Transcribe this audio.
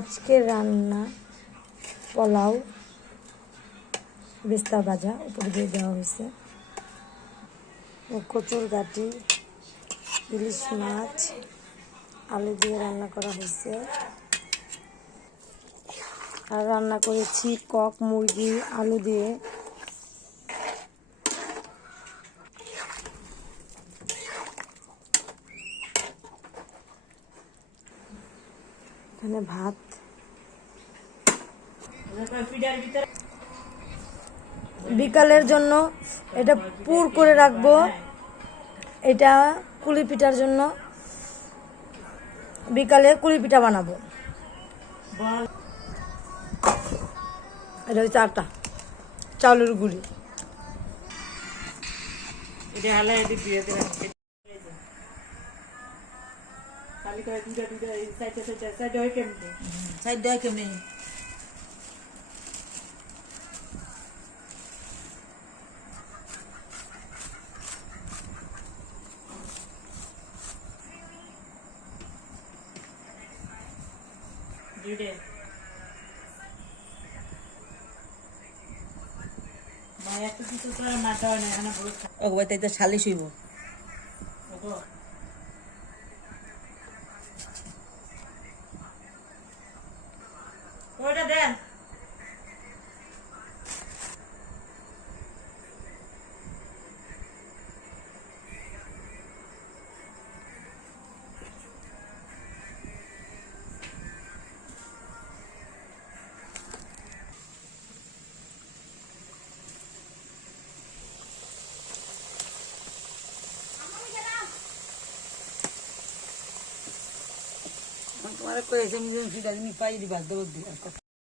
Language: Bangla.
আজকের রান্না পোলাও, বেস্তা ভাজা উপর দিয়ে দেওয়া হয়েছে, কচুর গাটি, ইলিশ মাছ আলু দিয়ে রান্না করা হয়েছে। আর রান্না করেছি কক মুরগি আলু দিয়ে। এখানে ভাত, বিকালের জন্য এটা পুর করে রাখবো। এটা কুলি পিঠার জন্য, বিকালে কুলি পিঠা বানাবো। এটা হচ্ছে আটা, চাউলের গুঁড়ি। সালিশ হইব। ওইটা দেন। তোমার কয়েছে পাই দিবা দৌড় দিবা।